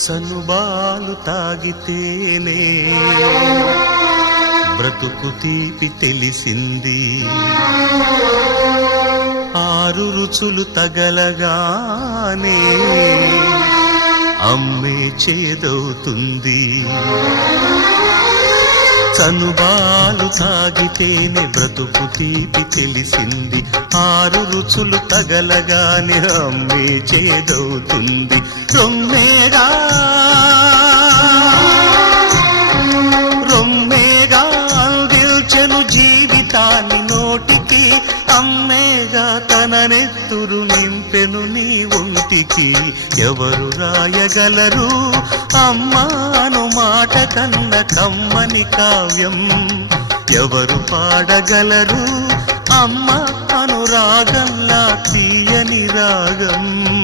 సనుబాలు తాగితేనే బ్రతుకు తీపి తెలిసింది. ఆరు రుచులు తగలగానే అమ్మే చేదవుతుంది. సనుబాలు తాగితేనే బ్రతుకు తీపి తెలిసింది. ఆరు రుచులు తగలగానే అమ్మే చేదవుతుంది. రొమ్మేగా జీవితాన్ని నోటికి అమ్మేగా తన నెత్తురు నింపెను నీ ఒంటికి. ఎవరు రాయగలరు? అమ్మాను మాట కన్న కమ్మని కావ్యం. ఎవరు పాడగలరు? అమ్మ అనురాగంలా తీయని రాగం.